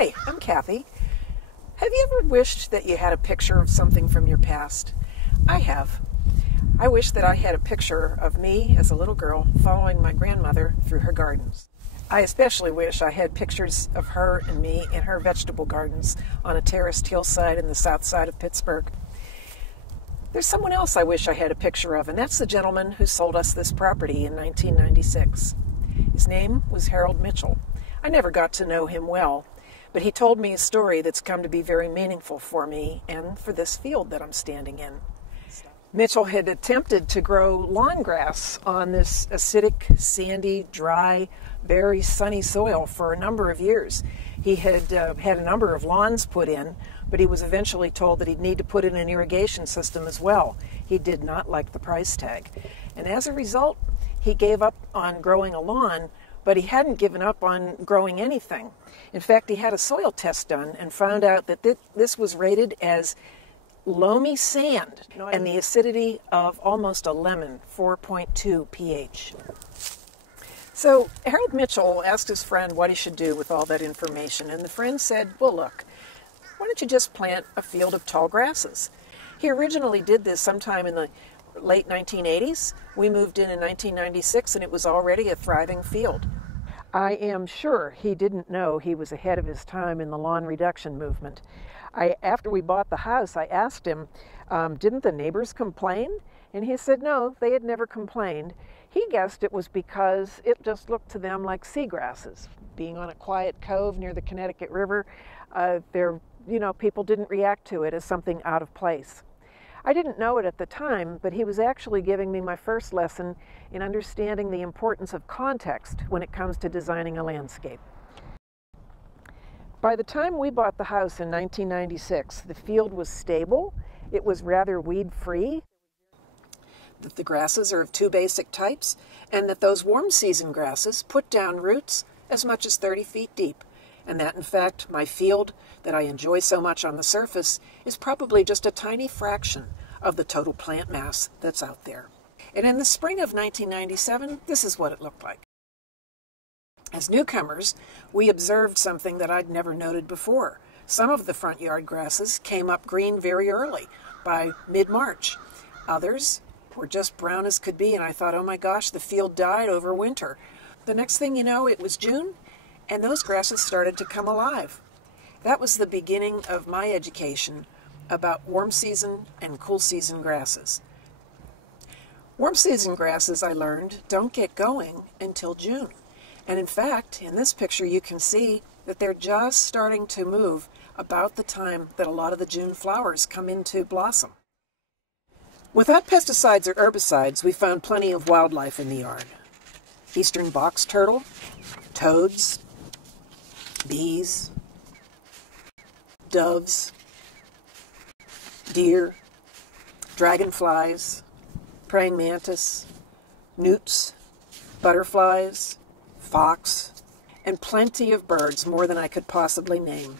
Hi, I'm Kathy. Have you ever wished that you had a picture of something from your past? I have. I wish that I had a picture of me as a little girl following my grandmother through her gardens. I especially wish I had pictures of her and me in her vegetable gardens on a terraced hillside in the south side of Pittsburgh. There's someone else I wish I had a picture of, and that's the gentleman who sold us this property in 1996. His name was Harold Mitchell. I never got to know him well, but he told me a story that's come to be very meaningful for me and for this field that I'm standing in. Mitchell had attempted to grow lawn grass on this acidic, sandy, dry, very sunny soil for a number of years. He had had a number of lawns put in, but he was eventually told that he'd need to put in an irrigation system as well. He did not like the price tag. And as a result, he gave up on growing a lawn, but he hadn't given up on growing anything. In fact, he had a soil test done and found out that this was rated as loamy sand and the acidity of almost a lemon, 4.2 pH. So Harold Mitchell asked his friend what he should do with all that information, and the friend said, well, look, why don't you just plant a field of tall grasses? He originally did this sometime in the late 1980s. We moved in 1996, and it was already a thriving field. I am sure he didn't know he was ahead of his time in the lawn reduction movement. After we bought the house, I asked him, didn't the neighbors complain? And he said no, they had never complained. He guessed it was because it just looked to them like seagrasses. Being on a quiet cove near the Connecticut River, people didn't react to it as something out of place. I didn't know it at the time, but he was actually giving me my first lesson in understanding the importance of context when it comes to designing a landscape. By the time we bought the house in 1996, the field was stable, it was rather weed-free, that the grasses are of two basic types, and that those warm season grasses put down roots as much as 30 feet deep, and that in fact my field that I enjoy so much on the surface is probably just a tiny fraction of the total plant mass that's out there. And in the spring of 1997, this is what it looked like. As newcomers, we observed something that I'd never noted before. Some of the front yard grasses came up green very early, by mid-March. Others were just brown as could be, and I thought, oh my gosh, the field died over winter. The next thing you know, it was June, and those grasses started to come alive. That was the beginning of my education about warm season and cool season grasses. Warm season grasses, I learned, don't get going until June. And in fact, in this picture you can see that they're just starting to move about the time that a lot of the June flowers come into blossom. Without pesticides or herbicides, we found plenty of wildlife in the yard. Eastern box turtle, toads, bees, doves, deer, dragonflies, praying mantis, newts, butterflies, fox, and plenty of birds, more than I could possibly name.